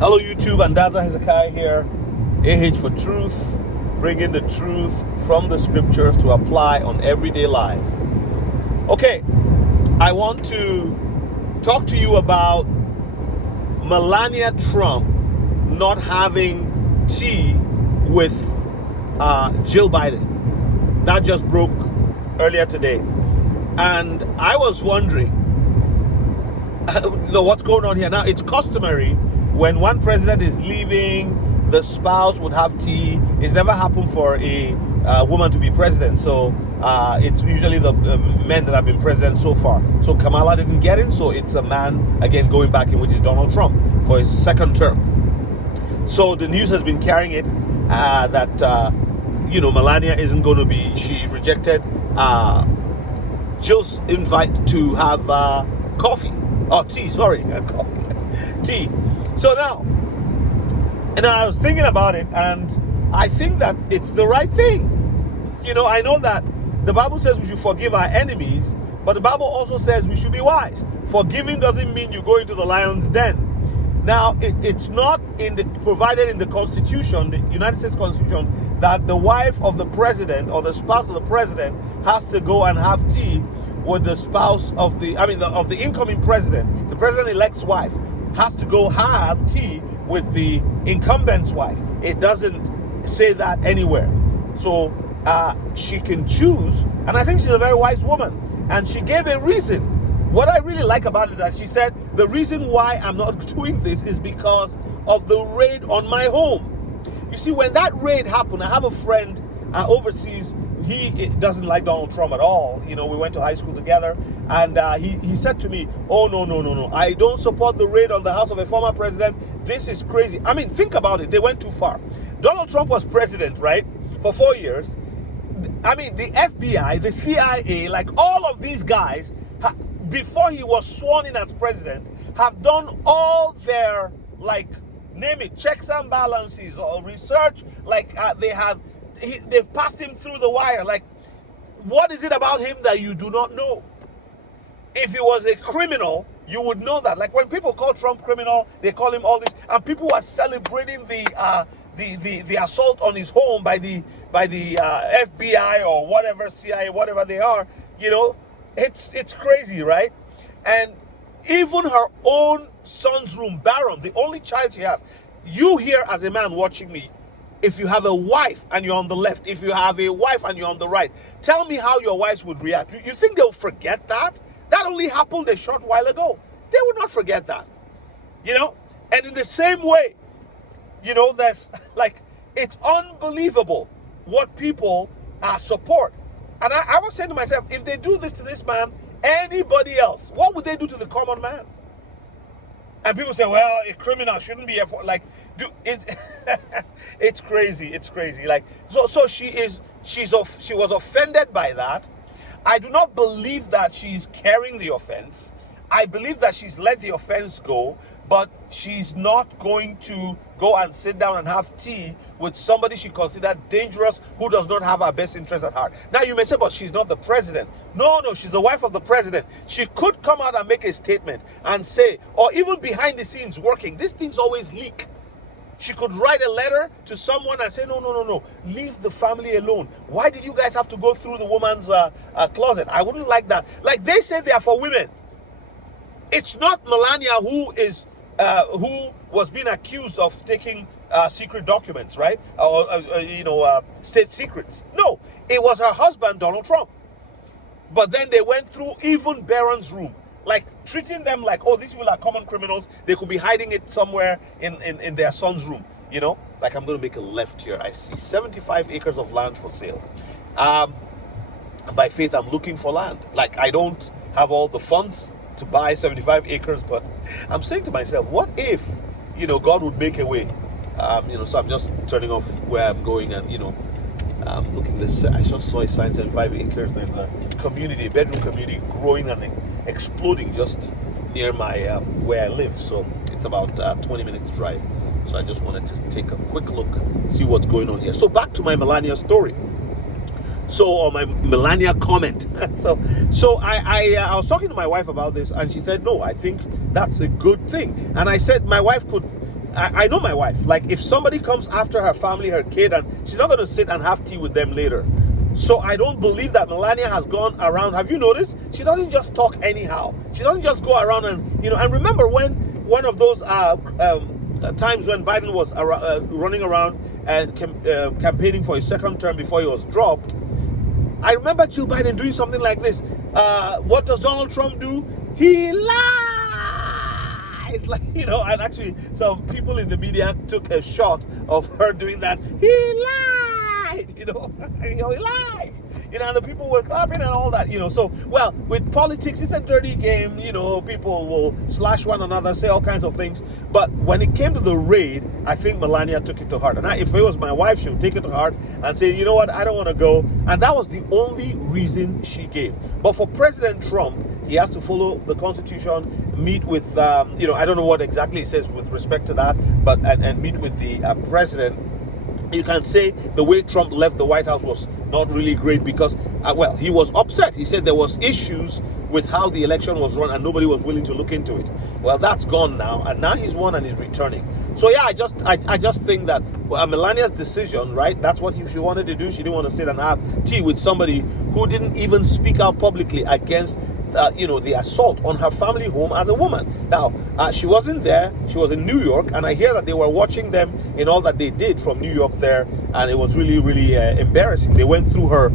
Hello YouTube, and Daza Hezekiah here. AH for Truth, bringing the truth from the scriptures to apply on everyday life. Okay, I want to talk to you about Melania Trump not having tea with Jill Biden. That just broke earlier today. And I was wondering, what's going on here? Now, it's customary when one president is leaving, the spouse would have tea. It's never happened for a woman to be president. So it's usually the men that have been president so far. So Kamala didn't get in. So it's a man, again, going back in, which is Donald Trump for his second term. So the news has been carrying it that, Melania isn't going to be, she rejected Jill's invite to have coffee. Oh, tea, sorry. Coffee. Tea. So now, and I was thinking about it, and I think that it's the right thing. I know that the Bible says we should forgive our enemies, but the Bible also says we should be wise. Forgiving doesn't mean you go into the lion's den. Now, it's not provided in the Constitution, the United States Constitution, that the wife of the president or the spouse of the president has to go and have tea with the spouse of the incoming president. The president-elect's wife has to go have tea with the incumbent's wife. It doesn't say that anywhere. So she can choose, and I think she's a very wise woman. And she gave a reason. What I really like about it is that she said, the reason why I'm not doing this is because of the raid on my home. You see, when that raid happened, I have a friend overseas. He doesn't like Donald Trump at all. We went to high school together, and he said to me, oh, no, I don't support the raid on the house of a former president. This is crazy. I mean, think about it. They went too far. Donald Trump was president, right, for 4 years. I mean, the FBI, the CIA, like all of these guys, before he was sworn in as president, have done all their, name it, checks and balances or research, they've passed him through the wire. What is it about him that you do not know? If he was a criminal, you would know that. Like when people call Trump criminal, they call him all this, and people are celebrating the assault on his home by the FBI or whatever, CIA, whatever they are. It's crazy, right? And even her own son's room, Baron, the only child she has, you here as a man watching me, if you have a wife and you're on the left, if you have a wife and you're on the right, tell me how your wives would react. You think they'll forget that? That only happened a short while ago. They would not forget that. And in the same way, there's it's unbelievable what people support. And I was saying to myself, if they do this to this man, anybody else, what would they do to the common man? And people say, well, a criminal shouldn't be it's crazy. It's crazy. So she was offended by that. I do not believe that she's carrying the offense. I believe that she's let the offense go, but she's not going to go and sit down and have tea with somebody she considered dangerous who does not have her best interest at heart. Now you may say, but she's not the president. No, she's the wife of the president. She could come out and make a statement and say, or even behind the scenes working, these things always leak. She could write a letter to someone and say, no, leave the family alone. Why did you guys have to go through the woman's closet? I wouldn't like that. Like they say they are for women. It's not Melania who was being accused of taking secret documents, right? State secrets. No, it was her husband, Donald Trump. But then they went through even Barron's room, treating them like, oh, these people are common criminals. They could be hiding it somewhere in their son's room, I'm going to make a left here. I see 75 acres of land for sale. By faith, I'm looking for land. I don't have all the funds to buy 75 acres, but I'm saying to myself, what if, God would make a way? So I'm just turning off where I'm going, and, I'm looking this. I just saw a sign, 75 acres. There's a community, a bedroom community growing and exploding just near my where I live. So it's about 20 minutes drive. So I just wanted to take a quick look, see what's going on here. So back to my Melania story. Or my Melania comment. so I was talking to my wife about this, and she said, no, I think that's a good thing. And I said my wife could I know my wife. Like, if somebody comes after her family, her kid, and she's not going to sit and have tea with them later. So I don't believe that Melania has gone around. Have you noticed? She doesn't just talk anyhow. She doesn't just go around and, and remember when one of those times when Biden was running around and campaigning for his second term before he was dropped, I remember Joe Biden doing something like this. What does Donald Trump do? He lies. Like, and actually some people in the media took a shot of her doing that. He lied, he lies. And the people were clapping and all that, So, well, with politics, it's a dirty game. People will slash one another, say all kinds of things. But when it came to the raid, I think Melania took it to heart. And if it was my wife, she would take it to heart and say, you know what, I don't want to go. And that was the only reason she gave. But for President Trump, he has to follow the Constitution, meet with, I don't know what exactly it says with respect to that, but and meet with the president. You can say the way Trump left the White House was not really great because, he was upset. He said there was issues with how the election was run and nobody was willing to look into it. Well, that's gone now, and now he's won and he's returning. So yeah, I just think that Melania's decision, right? That's what she wanted to do. She didn't want to sit and have tea with somebody who didn't even speak out publicly against the assault on her family home as a woman. Now, she wasn't there. She was in New York, and I hear that they were watching them in all that they did from New York there, and it was really, really embarrassing. They went through her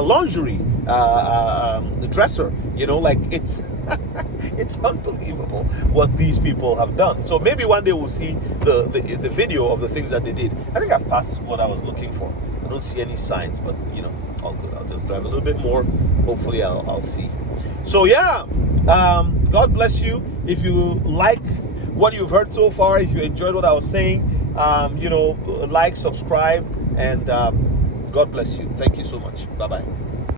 lingerie, the dresser. Like it's it's unbelievable what these people have done. So maybe one day we'll see the video of the things that they did. I think I've passed what I was looking for. I don't see any signs, but all good. I'll just drive a little bit more. Hopefully I'll see. So yeah, God bless you. If you like what you've heard so far, if you enjoyed what I was saying, like, subscribe, and God bless you. Thank you so much. Bye-bye.